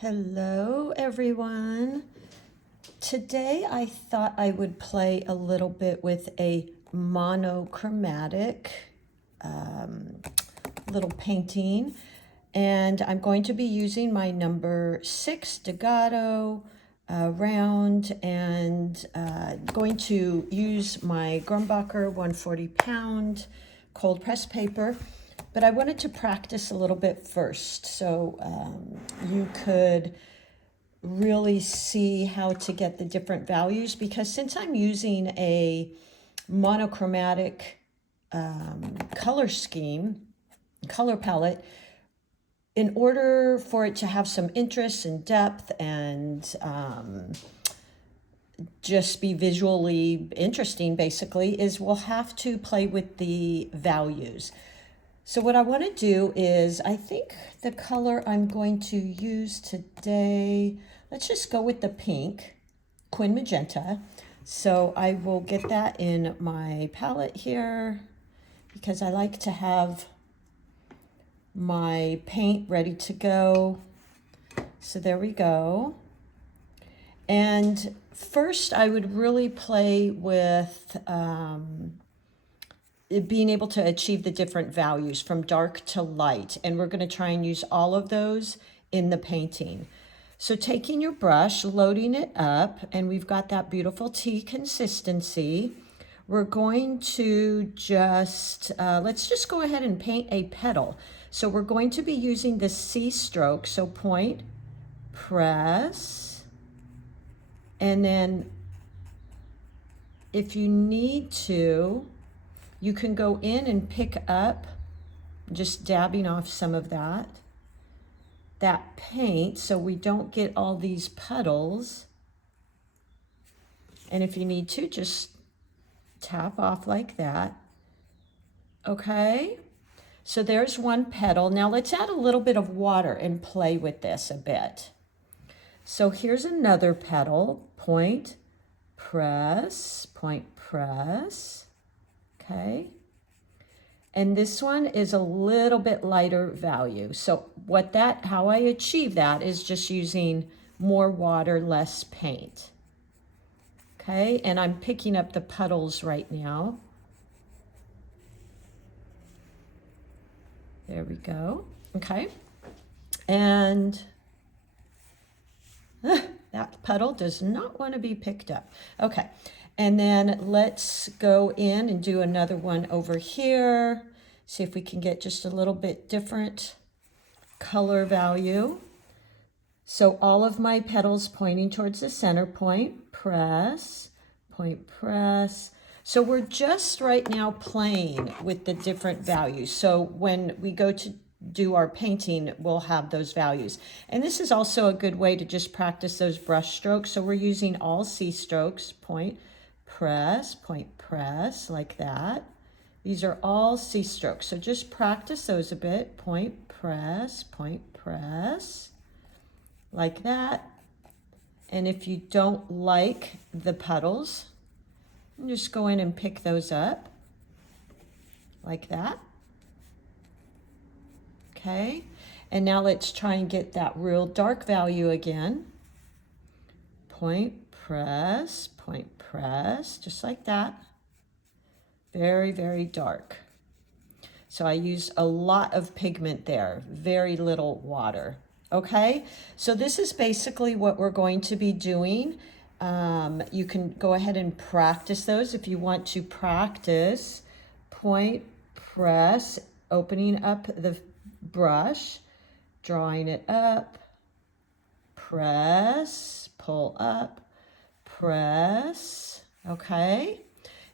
Hello, everyone. Today I thought I would play a little bit with a monochromatic little painting. And I'm going to be using my number 6 Degato round and going to use my Grumbacher 140 pound cold press paper. But I wanted to practice a little bit first so you could really see how to get the different values, because since I'm using a monochromatic color scheme, color palette, in order for it to have some interest and depth and just be visually interesting, basically, is we'll have to play with the values. So what I want to do is, I think the color I'm going to use today, let's just go with the pink, Quin Magenta. So I will get that in my palette here because I like to have my paint ready to go. So there we go. And first I would really play with being able to achieve the different values from dark to light. And we're going to try and use all of those in the painting. So taking your brush, loading it up, and we've got that beautiful tea consistency. We're going to just, let's just go ahead and paint a petal. So we're going to be using the C stroke. So point, press, and then if you need to, you can go in and pick up, just dabbing off some of that paint so we don't get all these puddles. And if you need to, just tap off like that. Okay, so there's one petal. Now let's add a little bit of water and play with this a bit. So here's another petal, point, press, point, press. Okay, and this one is a little bit lighter value. So how I achieve that is just using more water, less paint. Okay, and I'm picking up the puddles right now. There we go. Okay, and that puddle does not want to be picked up. Okay. And then let's go in and do another one over here. See if we can get just a little bit different color value. So all of my petals pointing towards the center point, press, point, press. So we're just right now playing with the different values. So when we go to do our painting, we'll have those values. And this is also a good way to just practice those brush strokes. So we're using all C strokes, point, press, point, press, like that. These are all C strokes. So just practice those a bit. Point, press, like that. And if you don't like the puddles, just go in and pick those up, like that. Okay, and now let's try and get that real dark value again. Point, press, just like that. Very, very dark. So I used a lot of pigment there, very little water. Okay, so this is basically what we're going to be doing. You can go ahead and practice those if you want to practice. Point, press, opening up the brush, drawing it up, press, pull up, press. Okay,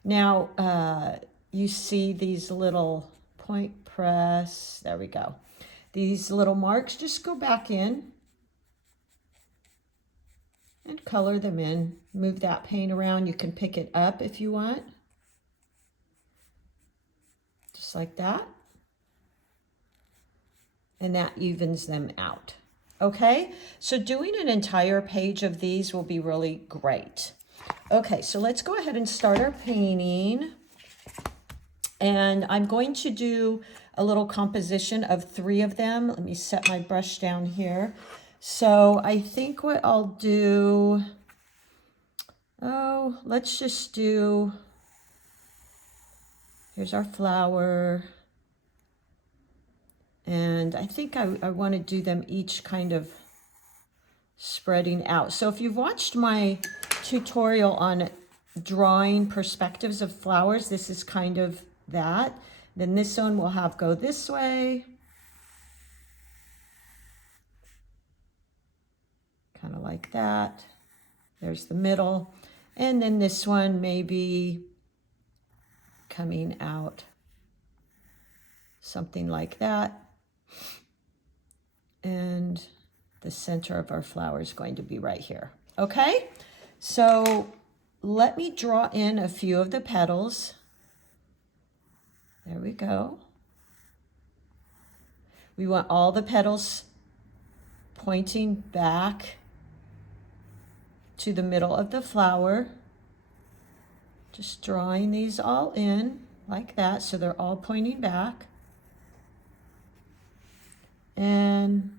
now you see these little point, press, there we go. These little marks, just go back in and color them in. Move that paint around. You can pick it up if you want, just like that. And that evens them out. Okay, so doing an entire page of these will be really great. Okay, so let's go ahead and start our painting. And I'm going to do a little composition of 3 of them. Let me set my brush down here. So I think what I'll do, let's just do, here's our flower. And I think I want to do them each kind of spreading out. So if you've watched my tutorial on drawing perspectives of flowers, this is kind of that. Then this one will have go this way. Kind of like that. There's the middle. And then this one maybe coming out something like that. And the center of our flower is going to be right here. Okay, so let me draw in a few of the petals. There we go. We want all the petals pointing back to the middle of the flower. Just drawing these all in like that, so they're all pointing back. And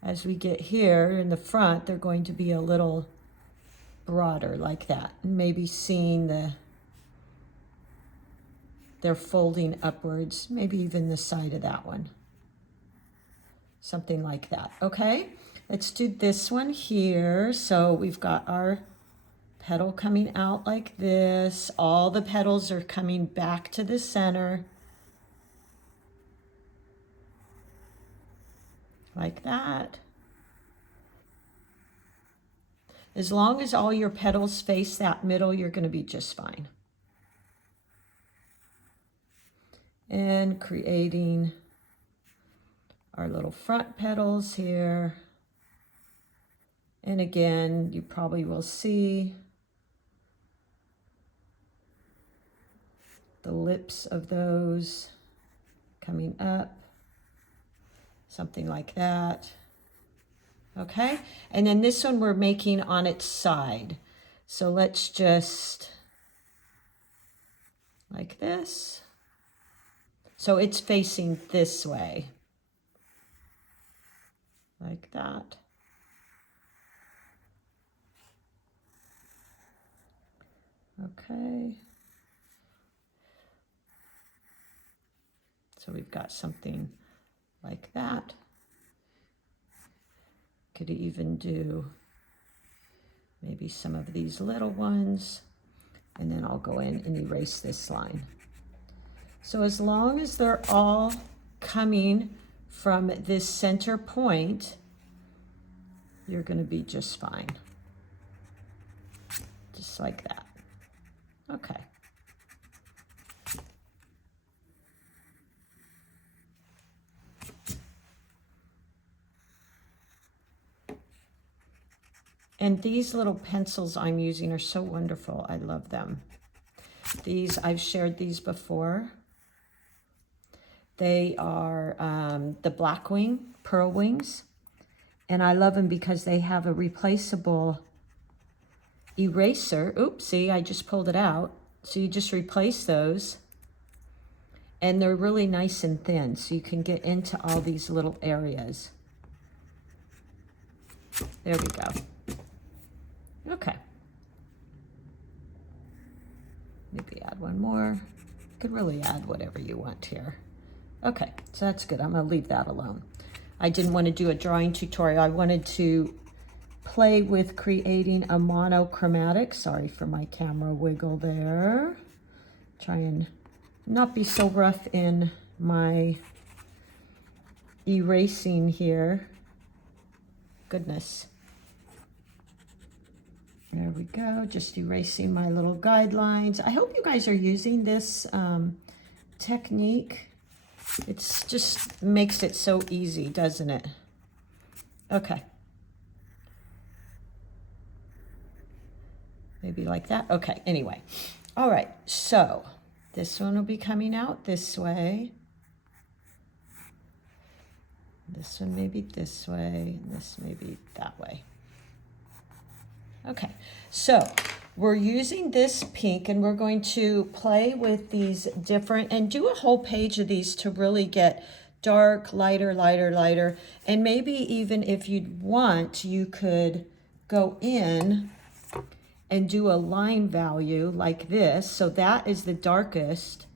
as we get here in the front, they're going to be a little broader like that. And maybe seeing they're folding upwards, maybe even the side of that one. Something like that, okay? Let's do this one here. So we've got our petal coming out like this. All the petals are coming back to the center. Like that. As long as all your petals face that middle, you're going to be just fine. And creating our little front petals here. And again, you probably will see the lips of those coming up. Something like that. Okay, and then this one we're making on its side. So let's just, like this. So it's facing this way. Like that. Okay. So we've got something like that. Could even do maybe some of these little ones, and then I'll go in and erase this line. So as long as they're all coming from this center point, you're going to be just fine. Just like that. Okay. And these little pencils I'm using are so wonderful. I love them. These, I've shared these before. They are the Blackwing Pearl Wings. And I love them because they have a replaceable eraser. Oops, see, I just pulled it out. So you just replace those. And they're really nice and thin, so you can get into all these little areas. There we go. Okay. Maybe add one more. You could really add whatever you want here. Okay, so that's good. I'm going to leave that alone. I didn't want to do a drawing tutorial. I wanted to play with creating a monochromatic. Sorry for my camera wiggle there. Try and not be so rough in my erasing here. Goodness. There we go, just erasing my little guidelines. I hope you guys are using this technique. It's just makes it so easy, doesn't it? Okay. Maybe like that. Okay, anyway. All right, so this one will be coming out this way. This one maybe this way, and this maybe that way. Okay, so we're using this pink and we're going to play with these different, and do a whole page of these to really get dark, lighter, lighter, lighter. And maybe even if you'd want, you could go in and do a line value like this. So that is the darkest.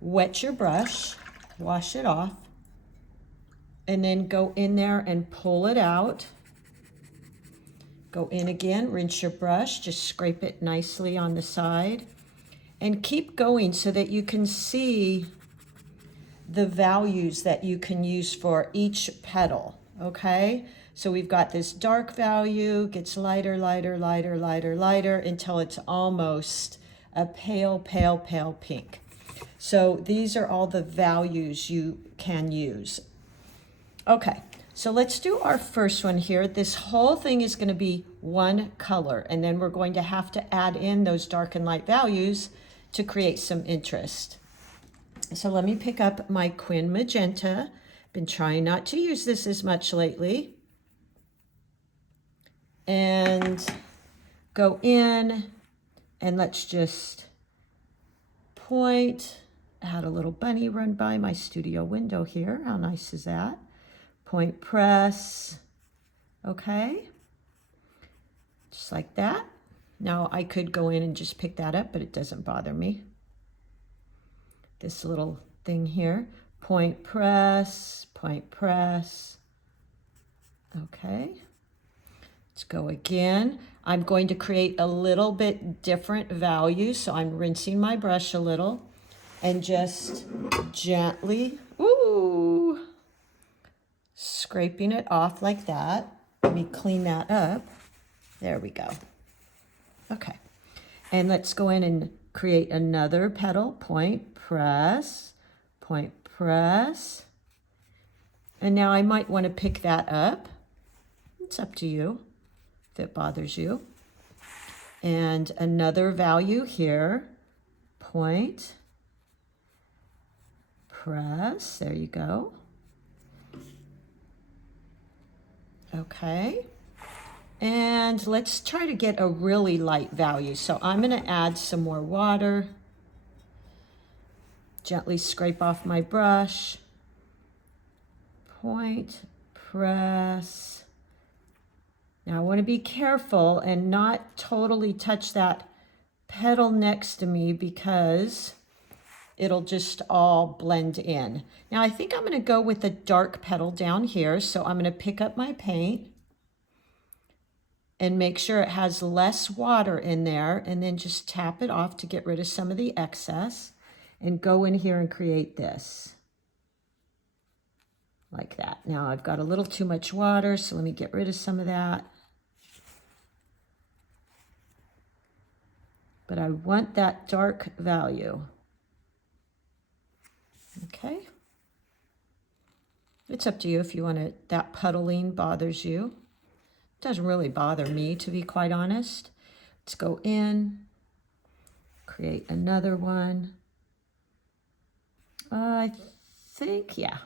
Wet your brush, wash it off, and then go in there and pull it out. Go in again, rinse your brush, just scrape it nicely on the side, and keep going so that you can see the values that you can use for each petal, okay? So we've got this dark value, gets lighter, lighter, lighter, lighter, lighter, until it's almost a pale, pale, pale pink. So these are all the values you can use. Okay, so let's do our first one here. This whole thing is going to be one color, and then we're going to have to add in those dark and light values to create some interest. So let me pick up my Quin Magenta. Been trying not to use this as much lately. And go in, and let's just point. I had a little bunny run by my studio window here. How nice is that? Point press, okay? Just like that. Now I could go in and just pick that up, but it doesn't bother me. This little thing here, point press, okay. Let's go again. I'm going to create a little bit different value, so I'm rinsing my brush a little and just gently, ooh, scraping it off like that. Let me clean that up. There we go. Okay, and let's go in and create another petal, point press, and now I might want to pick that up. It's up to you if it bothers you. And another value here, point press, there you go. Okay, and let's try to get a really light value. So I'm going to add some more water. Gently scrape off my brush. Point, press. Now I want to be careful and not totally touch that petal next to me because it'll just all blend in. Now I think I'm going to go with the dark petal down here. So I'm going to pick up my paint and make sure it has less water in there, and then just tap it off to get rid of some of the excess, and go in here and create this like that. Now I've got a little too much water, so let me get rid of some of that. But I want that dark value. Okay. It's up to you if you want it. That puddling bothers you. It doesn't really bother me, to be quite honest. Let's go in, create another one. I think, yeah.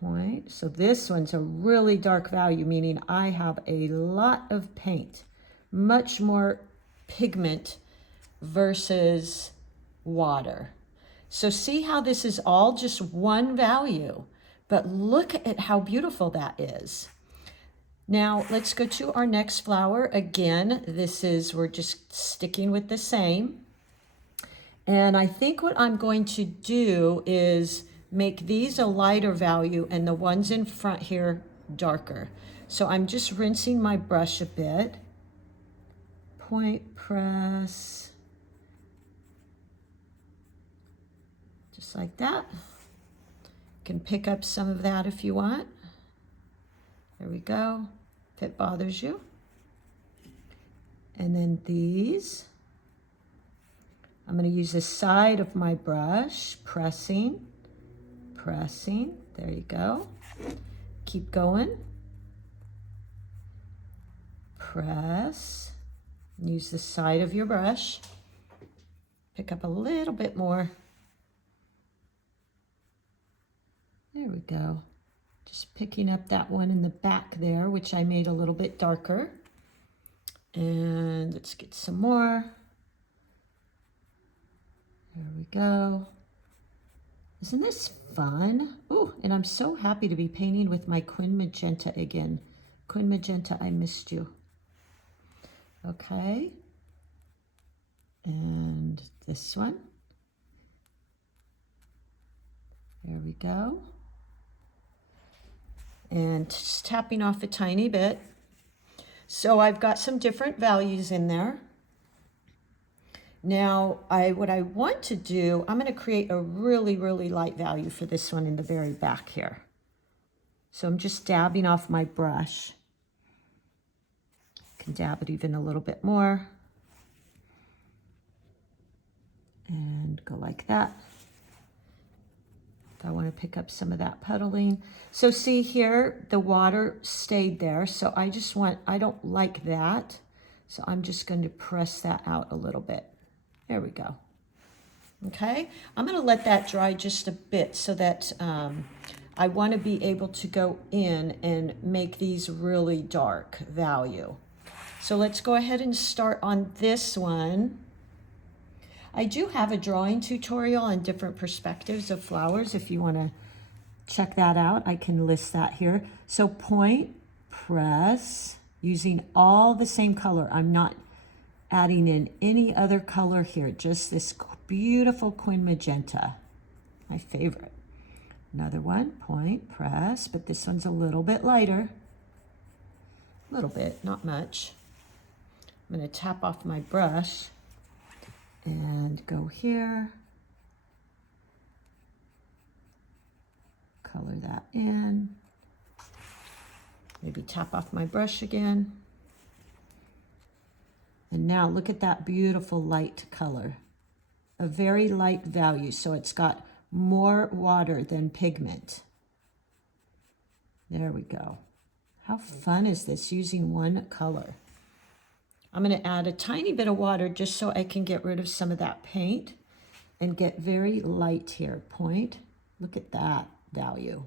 Point. So this one's a really dark value, meaning I have a lot of paint, much more pigment versus water. So see how this is all just one value, but look at how beautiful that is. Now let's go to our next flower. Again, we're just sticking with the same. And I think what I'm going to do is make these a lighter value and the ones in front here darker. So I'm just rinsing my brush a bit. Point press. Just like that. You can pick up some of that if you want. There we go, if it bothers you. And then these. I'm going to use the side of my brush, pressing, there you go. Keep going. Press, use the side of your brush. Pick up a little bit more. There we go. Just picking up that one in the back there, which I made a little bit darker. And let's get some more. There we go. Isn't this fun? Ooh, and I'm so happy to be painting with my Quin Magenta again. Quin Magenta, I missed you. Okay. And this one. There we go. And just tapping off a tiny bit. So I've got some different values in there. Now, what I want to do, I'm going to create a really, really light value for this one in the very back here. So I'm just dabbing off my brush. I can dab it even a little bit more. And go like that. I want to pick up some of that puddling. So see here, the water stayed there. So I don't like that. So I'm just going to press that out a little bit. There we go. Okay, I'm going to let that dry just a bit so that I want to be able to go in and make these really dark value. So let's go ahead and start on this one. I do have a drawing tutorial on different perspectives of flowers. If you want to check that out, I can list that here. So point, press, using all the same color. I'm not adding in any other color here, just this beautiful Quin Magenta, my favorite. Another one, point, press, but this one's a little bit lighter. A little bit, not much. I'm going to tap off my brush and go here, color that in, maybe tap off my brush again. And now look at that beautiful light color, a very light value. So it's got more water than pigment. There we go. How fun is this using one color? I'm going to add a tiny bit of water just so I can get rid of some of that paint and get very light here. Point, look at that value.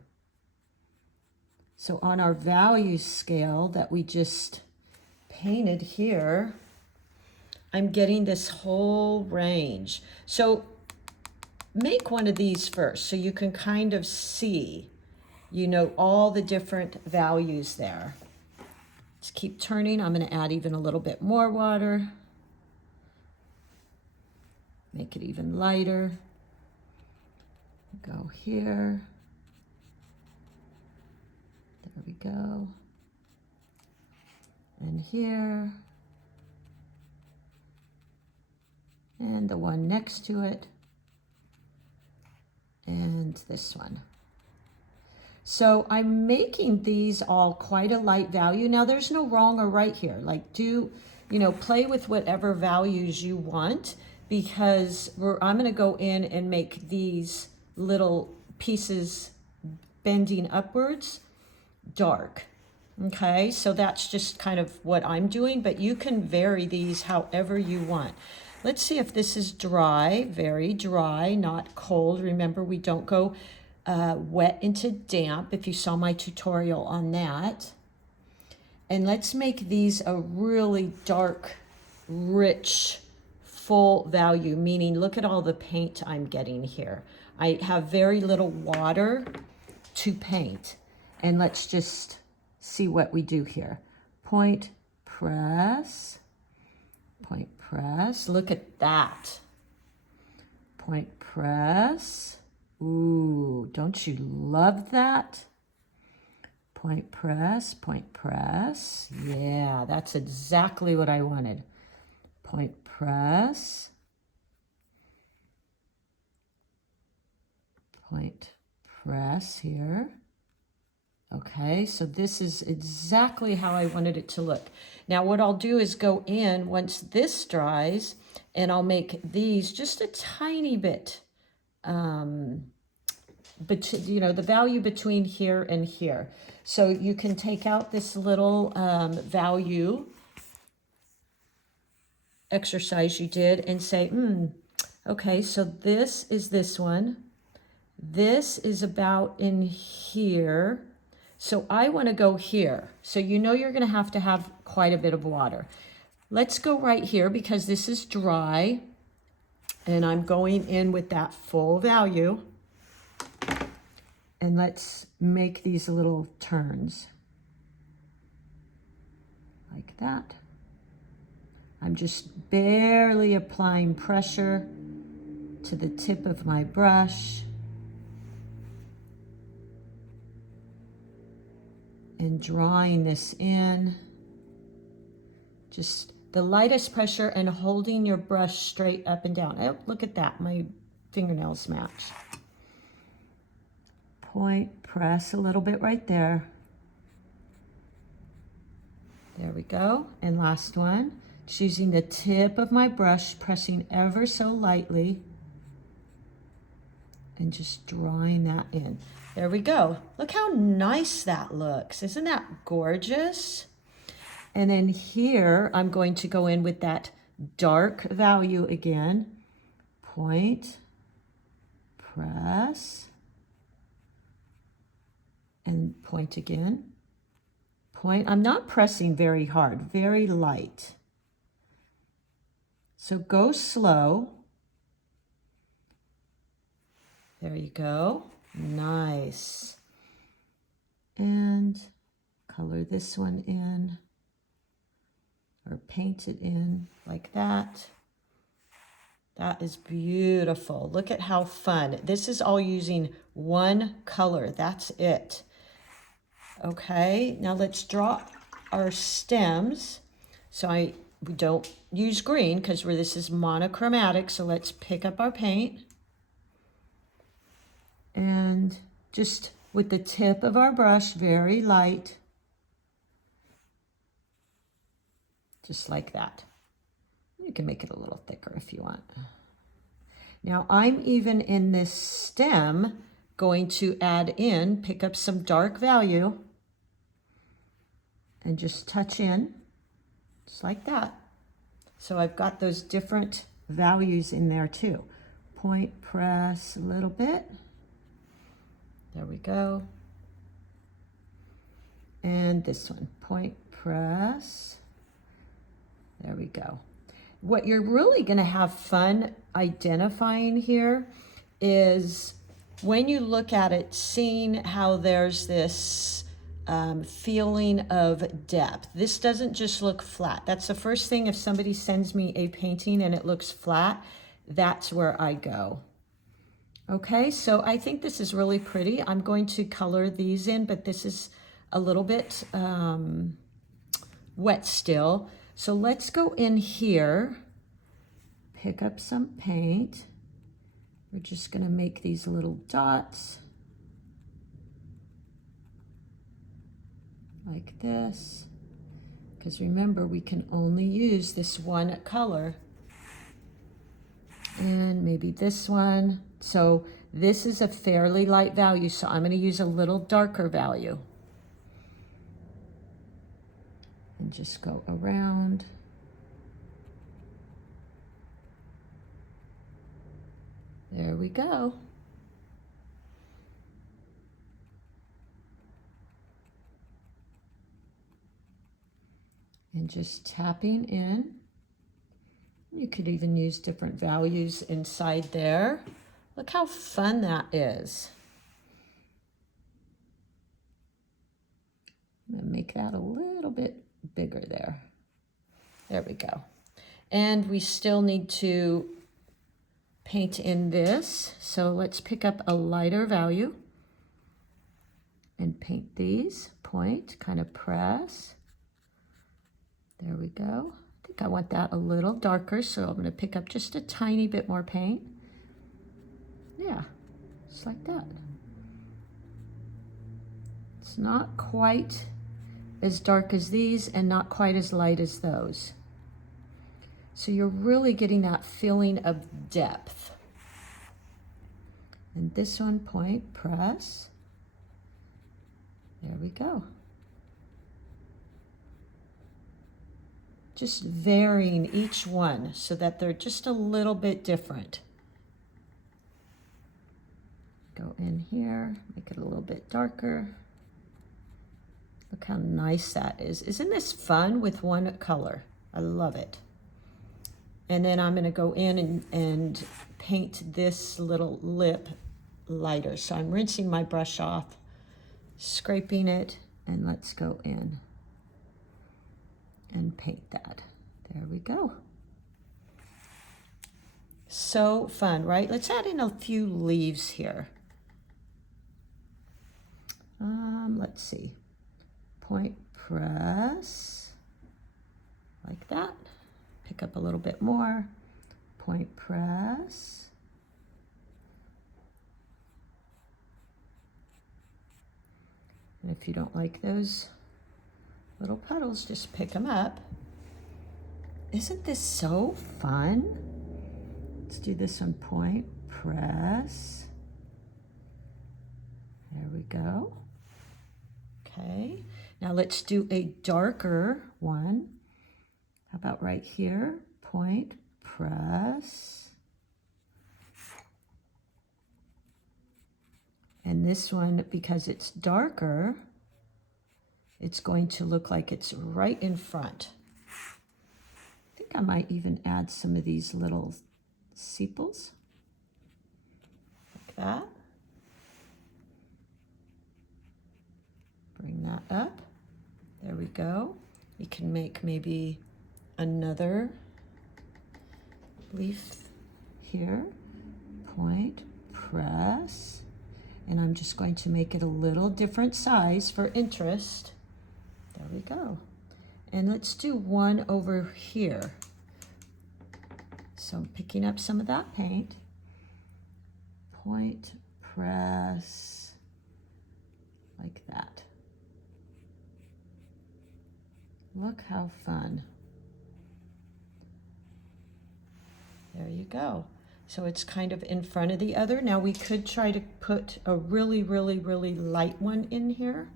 So on our value scale that we just painted here, I'm getting this whole range. So make one of these first so you can kind of see, all the different values there. Just keep turning. I'm going to add even a little bit more water. Make it even lighter. Go here. There we go. And here. And the one next to it. And this one. So I'm making these all quite a light value. Now there's no wrong or right here. Like play with whatever values you want, because I'm going to go in and make these little pieces bending upwards dark. Okay, so that's just kind of what I'm doing, but you can vary these however you want. Let's see if this is dry, very dry, not cold. Remember, we don't go wet into damp, if you saw my tutorial on that. And let's make these a really dark, rich, full value, meaning look at all the paint I'm getting here. I have very little water to paint. And let's just see what we do here. Point, press, point, press. Look at that. Point, press. Ooh, don't you love that? Point, press, point, press. Yeah, that's exactly what I wanted. Point, press. Point, press here. Okay, so this is exactly how I wanted it to look. Now what I'll do is go in once this dries, and I'll make these just a tiny bit but the value between here and here. So you can take out this little value exercise you did and say, okay, so this is this one. This is about in here. So I want to go here. So you're going to have quite a bit of water. Let's go right here because this is dry. And I'm going in with that full value. And let's make these little turns. Like that. I'm just barely applying pressure to the tip of my brush. And drawing this in. Just the lightest pressure and holding your brush straight up and down. Oh, look at that, my fingernails match. Point, press a little bit right there. There we go. And last one, just using the tip of my brush, pressing ever so lightly and just drawing that in. There we go. Look how nice that looks. Isn't that gorgeous? And then here, I'm going to go in with that dark value again. Point, press, and point again. Point. I'm not pressing very hard, very light. So go slow. There you go. Nice. And color this one in, or paint it in like that. That is beautiful. Look at how fun. This is all using one color. That's it. Okay, now let's draw our stems. So we don't use green because this is monochromatic. So let's pick up our paint. And just with the tip of our brush, very light. Just like that. You can make it a little thicker if you want. Now I'm even in this stem going to add in, pick up some dark value and just touch in, just like that. So I've got those different values in there too. Point, press a little bit. There we go. And this one, point, press. There we go. What you're really going to have fun identifying here is when you look at it, seeing how there's this feeling of depth. This doesn't just look flat. That's the first thing. If somebody sends me a painting and it looks flat, that's where I go. Okay, so I think this is really pretty. I'm going to color these in, but this is a little bit wet still. So let's go in here, pick up some paint. We're just gonna make these little dots like this, because remember, we can only use this one color. And maybe this one. So this is a fairly light value, so I'm gonna use a little darker value. And just go around. There we go. And just tapping in. You could even use different values inside there. Look how fun that is. I'm gonna make that a little bit bigger there. There we go. And we still need to paint in this. So let's pick up a lighter value and paint these. Point, kind of press. There we go. I think I want that a little darker, so I'm going to pick up just a tiny bit more paint. Yeah, just like that. It's not quite as dark as these and not quite as light as those. So you're really getting that feeling of depth. And this one, point, press. There we go. Just varying each one so that they're just a little bit different. Go in here, make it a little bit darker. Look how nice that is. Isn't this fun with one color? I love it. And then I'm going to go in and paint this little lip lighter. So I'm rinsing my brush off, scraping it, and let's go in and paint that. There we go. So fun, right? Let's add in a few leaves here. Let's see. Point press, like that. Pick up a little bit more. Point press. And if you don't like those little petals, just pick them up. Isn't this so fun? Let's do this one. Point press. There we go. Okay, now let's do a darker one. How about right here? Point press. And this one, because it's darker, it's going to look like it's right in front. I think I might even add some of these little sepals, like that. Bring that up. There we go. You can make maybe another leaf here. Point, press. And I'm just going to make it a little different size for interest. There we go. And let's do one over here. So I'm picking up some of that paint. Point, press, like that. Look how fun. There you go. So it's kind of in front of the other. Now we could try to put a really, really, really light one in here.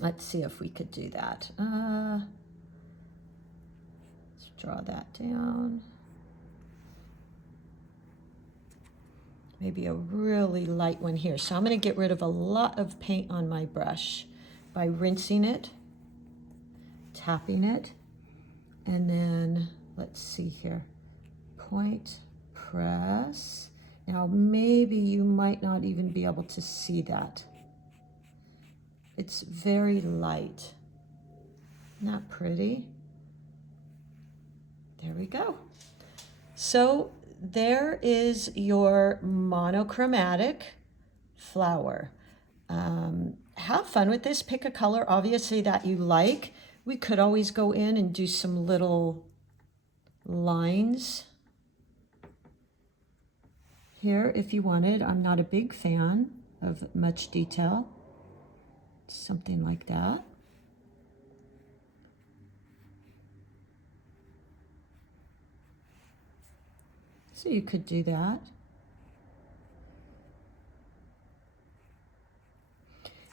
Let's see if we could do that. Let's draw that down. Maybe a really light one here. So I'm going to get rid of a lot of paint on my brush by rinsing it, tapping it, and then let's see here. Point, press. Now maybe you might not even be able to see that. It's very light. Isn't that pretty? There we go. So there is your monochromatic flower. Have fun with this. Pick a color, obviously, that you like. We could always go in and do some little lines here if you wanted. I'm not a big fan of much detail. Something like that. So you could do that.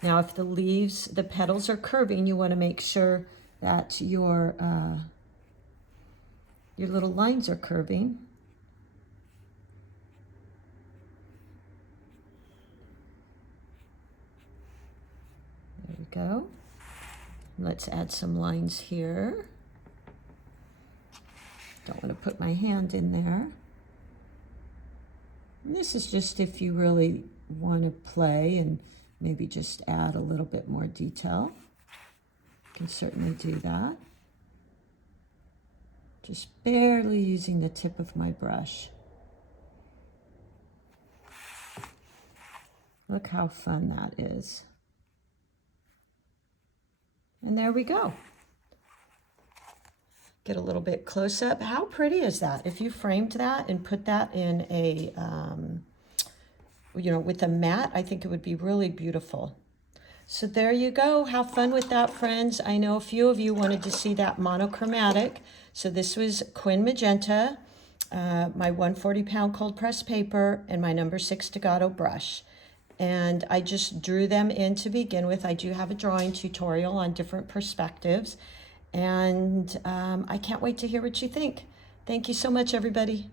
Now if the leaves, the petals are curving, you want to make sure that your little lines are curving. There we go. Let's add some lines here. Don't want to put my hand in there. And this is just if you really want to play and maybe just add a little bit more detail. You can certainly do that. Just barely using the tip of my brush. Look how fun that is. And there we go. Get a little bit close up. How pretty is that? If you framed that and put that in a, with a mat, I think it would be really beautiful. So there you go. Have fun with that, friends. I know a few of you wanted to see that monochromatic. So this was Quin Magenta, my 140-pound cold press paper, and my number 6 Staccato brush. And I just drew them in to begin with. I do have a drawing tutorial on different perspectives. And I can't wait to hear what you think. Thank you so much, everybody.